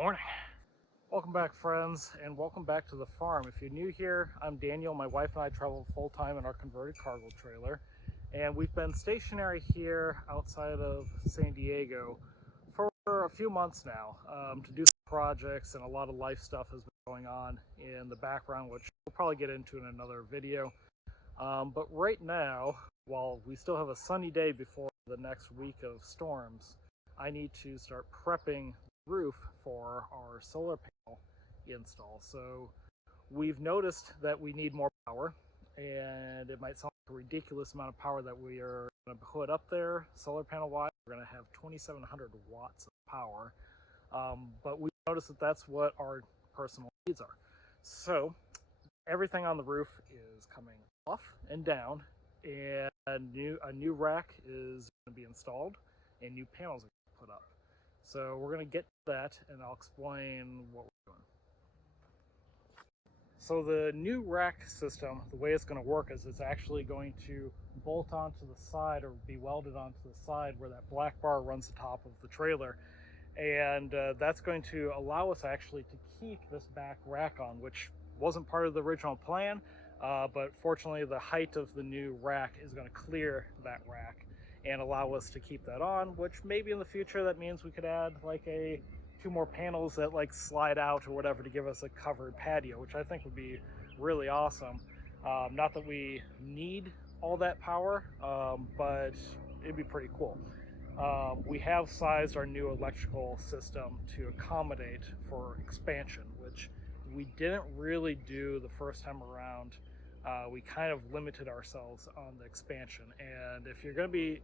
Morning. Welcome back, friends, and welcome back to the farm. If you're new here, I'm Daniel. My wife and I travel full-time in our converted cargo trailer, and we've been stationary here outside of San Diego for a few months now to do some projects, and a lot of life stuff has been going on in the background, which we'll probably get into in another video. But right now, while we still have a sunny day before the next week of storms, I need to start prepping the roof for our solar panel install. So we've noticed that we need more power, and it might sound like a ridiculous amount of power that we are going to put up there solar panel wise. We're going to have 2,700 watts of power, but we noticed that that's what our personal needs are. So everything on the roof is coming off and down, and a new rack is going to be installed and new panels are put up. So we're going to get to that, and I'll explain what we're doing. So the new rack system, the way it's going to work is it's actually going to bolt onto the side or be welded onto the side where that black bar runs the top of the trailer. And that's going to allow us actually to keep this back rack on, which wasn't part of the original plan, but fortunately the height of the new rack is going to clear that rack and allow us to keep that on, which maybe in the future that means we could add like two more panels that like slide out or whatever to give us a covered patio, which I think would be really awesome. Not that we need all that power, but it'd be pretty cool. We have sized our new electrical system to accommodate for expansion, which we didn't really do the first time around. We kind of limited ourselves on the expansion, and if you're going to be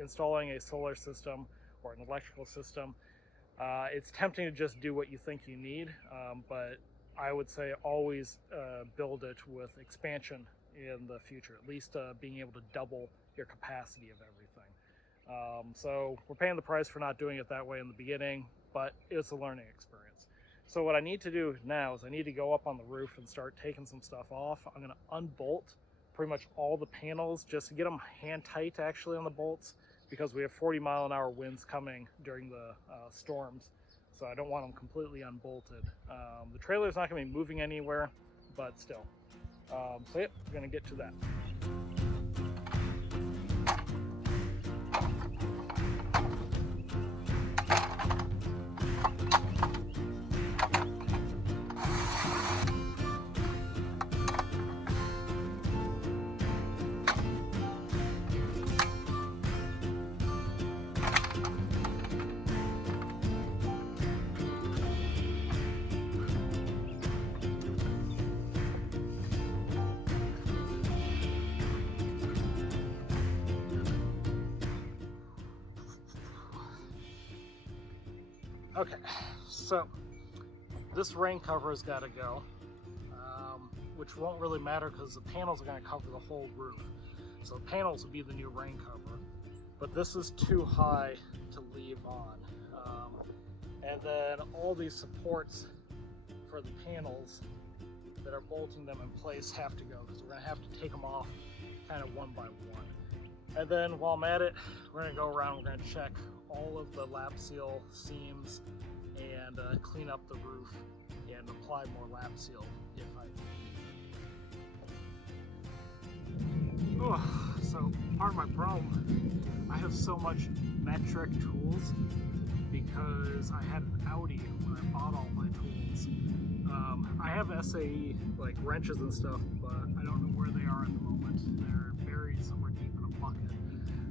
installing a solar system or an electrical system, it's tempting to just do what you think you need, but I would say always build it with expansion in the future, at least being able to double your capacity of everything. So we're paying the price for not doing it that way in the beginning, but it's a learning experience. So what I need to do now is I need to go up on the roof and start taking some stuff off. I'm going to unbolt pretty much all the panels just to get them hand tight actually on the bolts, because we have 40-mile-an-hour winds coming during the storms, so I don't want them completely unbolted. The trailer's not going to be moving anywhere, but still. So yep, we're going to get to that. Okay, so this rain cover has got to go, which won't really matter because the panels are going to cover the whole roof. So the panels will be the new rain cover, but this is too high to leave on. And then all these supports for the panels that are bolting them in place have to go, because we're going to have to take them off kind of one by one. And then while I'm at it, we're going to go around, we're going to check all of the lap seal seams and clean up the roof and apply more lap seal if I need. Oh, so part of my problem, I have so much metric tools because I had an Audi when I bought all my tools. I have SAE like wrenches and stuff, but I don't know where they are at the moment. They're buried somewhere deep in a bucket.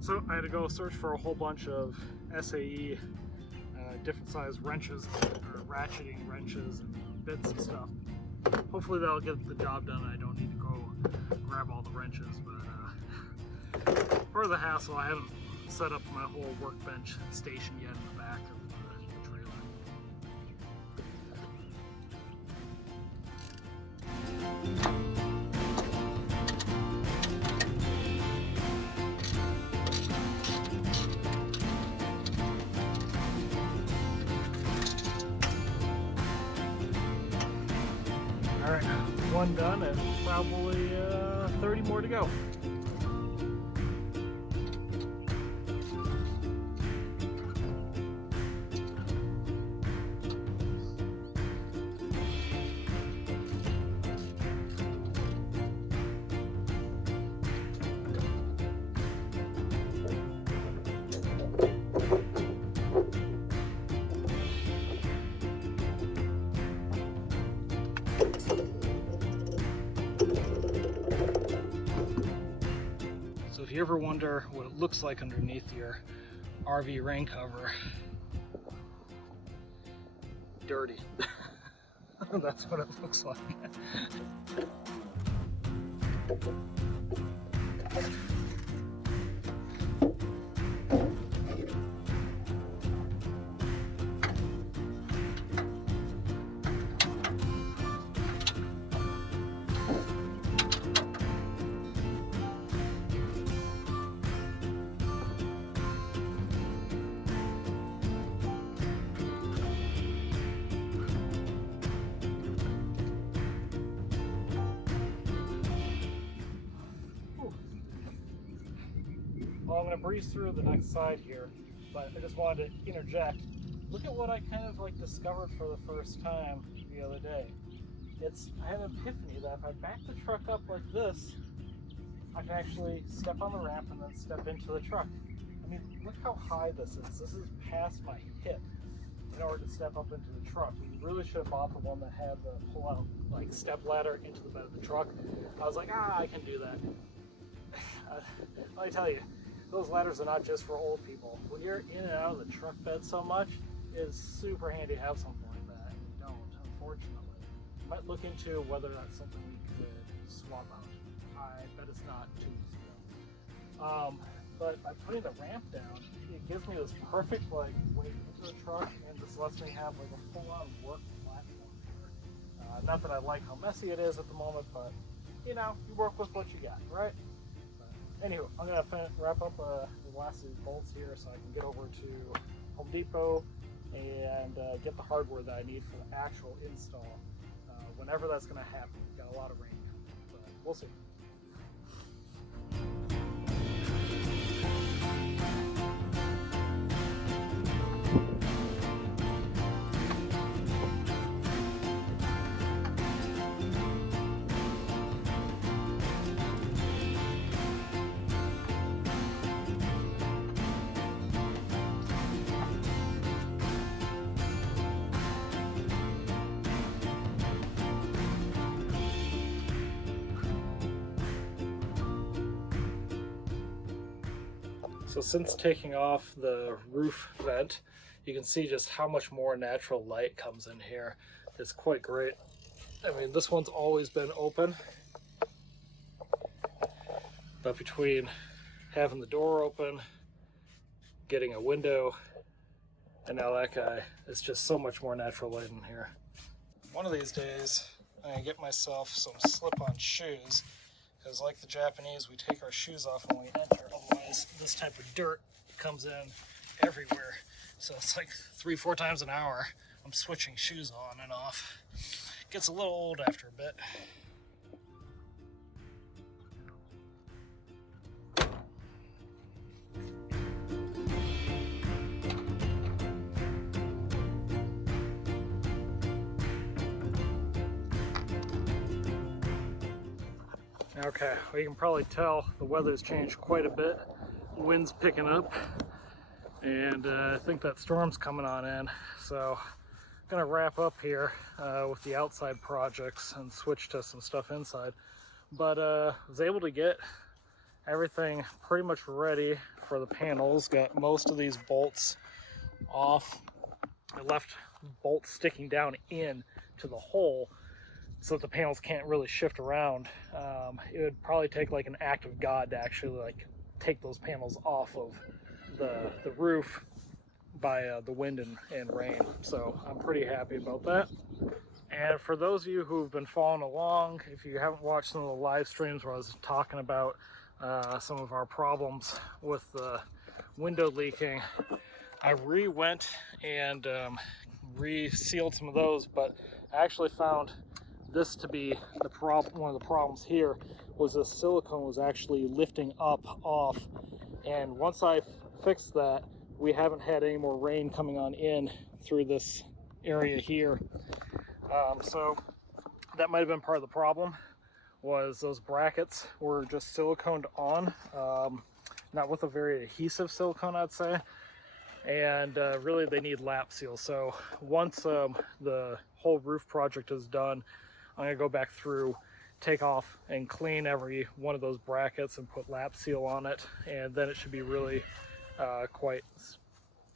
So I had to go search for a whole bunch of SAE different size wrenches, or ratcheting wrenches and bits and stuff. Hopefully that'll get the job done. I don't need to go grab all the wrenches, but for the hassle, I haven't set up my whole workbench station yet in the back of the trailer. Alright, one done and probably 30 more to go. if you ever wonder what it looks like underneath your RV rain cover, dirty. That's what it looks like. Well, I'm going to breeze through the next side here, but I just wanted to interject. Look at what I kind of like discovered for the first time the other day. I had an epiphany that if I back the truck up like this, I can actually step on the ramp and then step into the truck. I mean, look how high this is. This is past my hip in order to step up into the truck. We really should have bought the one that had the pull-out like step ladder into the bed of the truck. I was like, I can do that. Let me tell you, those ladders are not just for old people. When you're in and out of the truck bed so much, it's super handy to have something like that, and we don't, unfortunately. Might look into whether that's something we could swap out. I bet it's not too easy. But by putting the ramp down, it gives me this perfect like weight into the truck, and this lets me have like a full-on work platform here. Not that I like how messy it is at the moment, but you know, you work with what you got, right? Anywho, I'm going to wrap up the last of these bolts here so I can get over to Home Depot and get the hardware that I need for the actual install. Whenever that's going to happen, we've got a lot of rain coming, but we'll see. So since taking off the roof vent, you can see just how much more natural light comes in here. It's quite great. I mean, this one's always been open, but between having the door open, getting a window, and now that guy, it's just so much more natural light in here. One of these days, I'm gonna get myself some slip-on shoes, because like the Japanese, we take our shoes off when we enter, otherwise this type of dirt comes in everywhere. So it's like 3-4 times an hour I'm switching shoes on and off. It gets a little old after a bit. Okay, well, you can probably tell the weather's changed quite a bit. Wind's picking up, and I think that storm's coming on in. So I'm gonna wrap up here with the outside projects and switch to some stuff inside. But was able to get everything pretty much ready for the panels. Got most of these bolts off. I left bolts sticking down in to the hole so that the panels can't really shift around. It would probably take like an act of God to actually like take those panels off of the roof by the wind and rain. So I'm pretty happy about that. And for those of you who've been following along, if you haven't watched some of the live streams where I was talking about some of our problems with the window leaking, I went and resealed some of those, but I actually found this to be the problem. One of the problems here was the silicone was actually lifting up off, and once I fixed that, we haven't had any more rain coming on in through this area here. So that might have been part of the problem, was those brackets were just siliconed on, not with a very adhesive silicone, I'd say, and really they need lap seal. So once the whole roof project is done, I'm gonna go back through take off and clean every one of those brackets and put lap seal on it, and then it should be really quite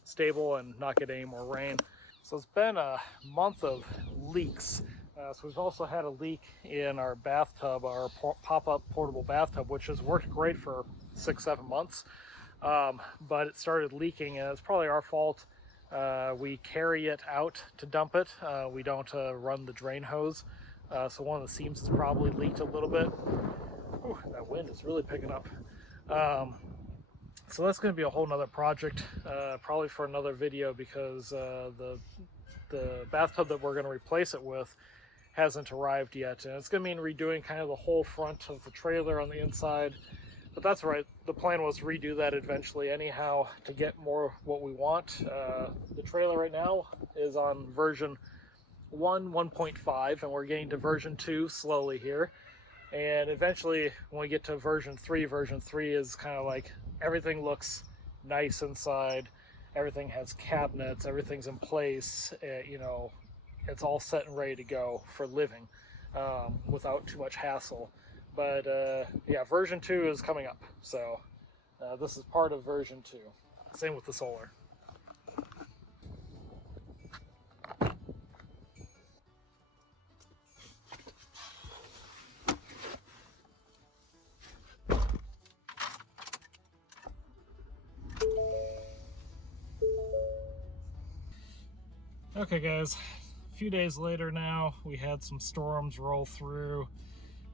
stable and not get any more rain. So it's been a month of leaks. So we've also had a leak in our bathtub, our pop-up portable bathtub, which has worked great for 6-7 months. But it started leaking, and it's probably our fault. We carry it out to dump it. We don't run the drain hose. So one of the seams has probably leaked a little bit. Ooh, that wind is really picking up. So that's going to be a whole nother project, probably for another video, because the bathtub that we're going to replace it with hasn't arrived yet, and it's going to mean redoing kind of the whole front of the trailer on the inside. But that's right, the plan was to redo that eventually anyhow to get more what we want. The trailer right now is on version 1.5, and we're getting to version 2 slowly here. And eventually, when we get to version 3 is kind of like everything looks nice inside, everything has cabinets, everything's in place, you know, it's all set and ready to go for living without too much hassle. But yeah, version 2 is coming up, so this is part of version 2. Same with the solar. Okay guys, a few days later now, we had some storms roll through,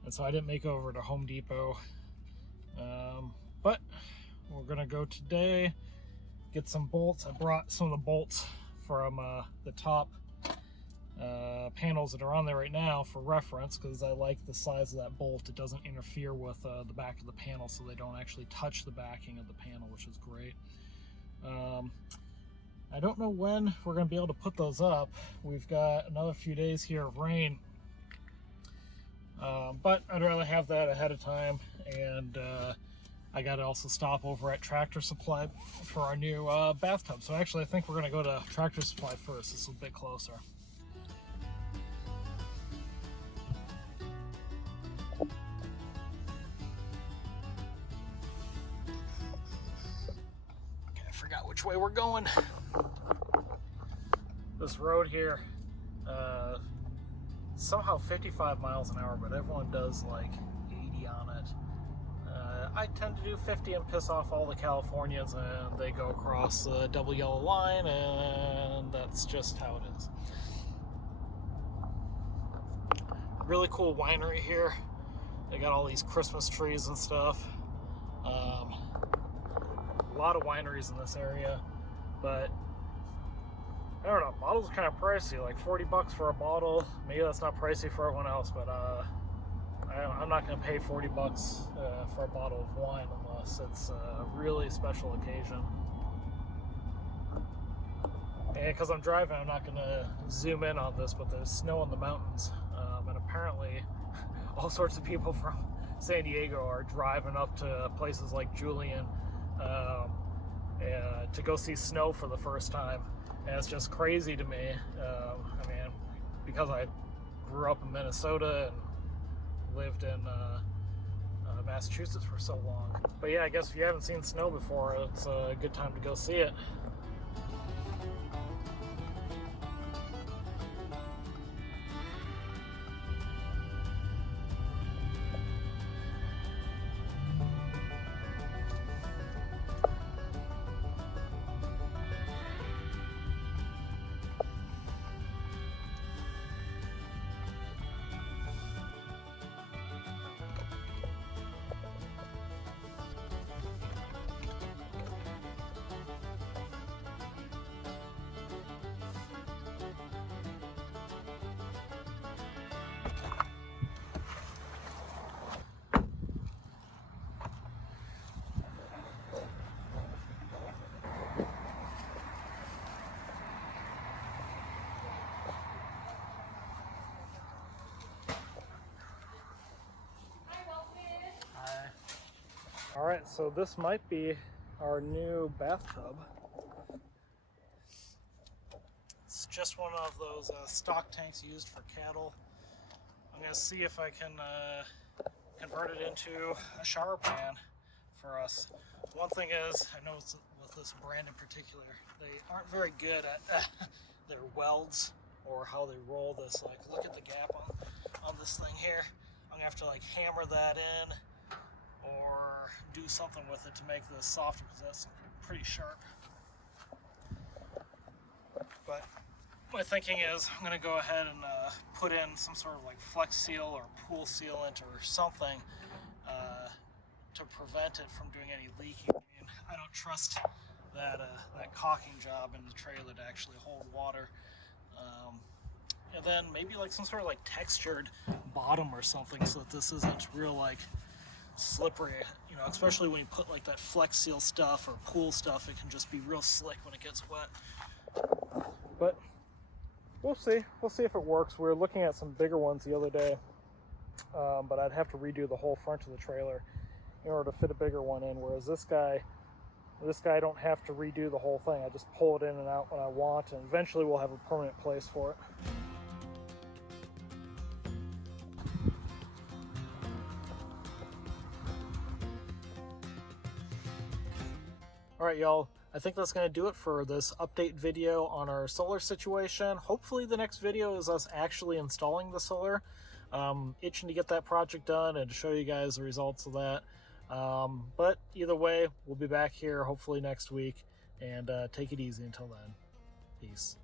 and so I didn't make it over to Home Depot. But we're gonna go today, get some bolts. I brought some of the bolts from the top panels that are on there right now for reference, because I like the size of that bolt. It doesn't interfere with the back of the panel, so they don't actually touch the backing of the panel, which is great. I don't know when we're going to be able to put those up. We've got another few days here of rain, but I'd rather have that ahead of time. And I got to also stop over at Tractor Supply for our new bathtub. So actually I think we're going to go to Tractor Supply first. This is a bit closer. Okay, I forgot which way we're going. This road here, somehow 55 miles an hour, but everyone does like 80 on it. I tend to do 50 and piss off all the Californians, and they go across the double yellow line, and that's just how it is. Really cool winery here. They got all these Christmas trees and stuff. A lot of wineries in this area, but I don't know, bottles are kind of pricey, like 40 bucks for a bottle. Maybe that's not pricey for everyone else, but I'm not going to pay 40 bucks for a bottle of wine unless it's a really special occasion. And because I'm driving, I'm not going to zoom in on this, but there's snow in the mountains. And apparently all sorts of people from San Diego are driving up to places like Julian to go see snow for the first time. And it's just crazy to me. I mean, because I grew up in Minnesota and lived in Massachusetts for so long. But yeah, I guess if you haven't seen snow before, it's a good time to go see it. All right, so this might be our new bathtub. It's just one of those stock tanks used for cattle. I'm going to see if I can convert it into a shower pan for us. One thing is, I know with this brand in particular, they aren't very good at their welds or how they roll this. Like, look at the gap on this thing here. I'm gonna have to like hammer that in or do something with it to make this softer, because that's pretty sharp. But my thinking is I'm gonna go ahead and put in some sort of like flex seal or pool sealant or something to prevent it from doing any leaking. And I don't trust that caulking job in the trailer to actually hold water. And then maybe like some sort of like textured bottom or something, so that this isn't real like slippery, you know, especially when you put like that flex seal stuff or pool stuff. It can just be real slick when it gets wet. But we'll see if it works. We were looking at some bigger ones the other day, but I'd have to redo the whole front of the trailer in order to fit a bigger one in, whereas this guy I don't have to redo the whole thing. I just pull it in and out when I want, and eventually we'll have a permanent place for it. All right, y'all, I think that's going to do it for this update video on our solar situation. Hopefully the next video is us actually installing the solar. Itching to get that project done and to show you guys the results of that. But either way, we'll be back here hopefully next week, and take it easy until then. Peace.